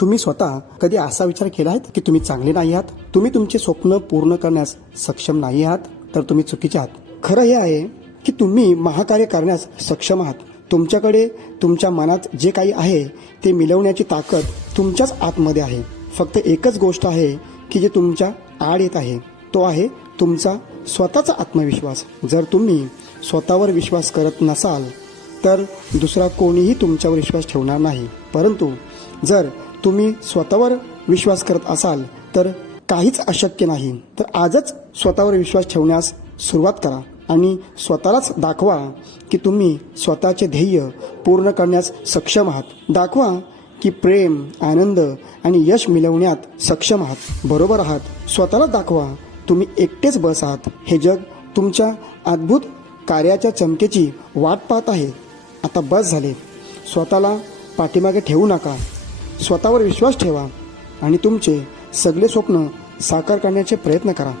तुम्ही स्वतः कधी असा विचार केला आहे की तुम्ही चांगले नाही आहात, तुम्ही तुमचे स्वप्न पूर्ण करण्यास सक्षम नाही आहात? तर तुम्ही चुकीचे आहात. खरं हे आहे की तुम्ही महाकार्य करण्यास सक्षम आहात. तुमच्याकडे तुमच्या मनात जे काही आहे ते मिळवण्याची ताकद तुमच्याच आतमध्ये आहे. फक्त एकच गोष्ट आहे की जे तुमच्या आड येत आहे, तो आहे तुमचा स्वतःचा आत्मविश्वास. जर तुम्ही स्वतःवर विश्वास करत नसाल तर दुसरा कोणीही तुमच्यावर विश्वास ठेवणार नाही. परंतु जर तुम्ही स्वतःवर विश्वास करत असाल तर काहीच अशक्य नाही. तर आजच स्वतःवर विश्वास ठेवण्यास सुरुवात करा आणि स्वतःलाच दाखवा की तुम्ही स्वतःचे ध्येय पूर्ण करण्यास सक्षम आहात. दाखवा की प्रेम, आनंद आणि यश मिळवण्यात सक्षम आहात. बरोबर आहात. स्वतःला दाखवा तुम्ही एकटेच बस आहात. हे जग तुमच्या अद्भुत कार्याच्या चमकेची वाट पाहत आहे. आता बस झाले. स्वतःला पाठीमागे ठेवू नका. स्वतःवर विश्वास ठेवा आणि तुमचे सगळे स्वप्न साकार करण्याचे प्रयत्न करा.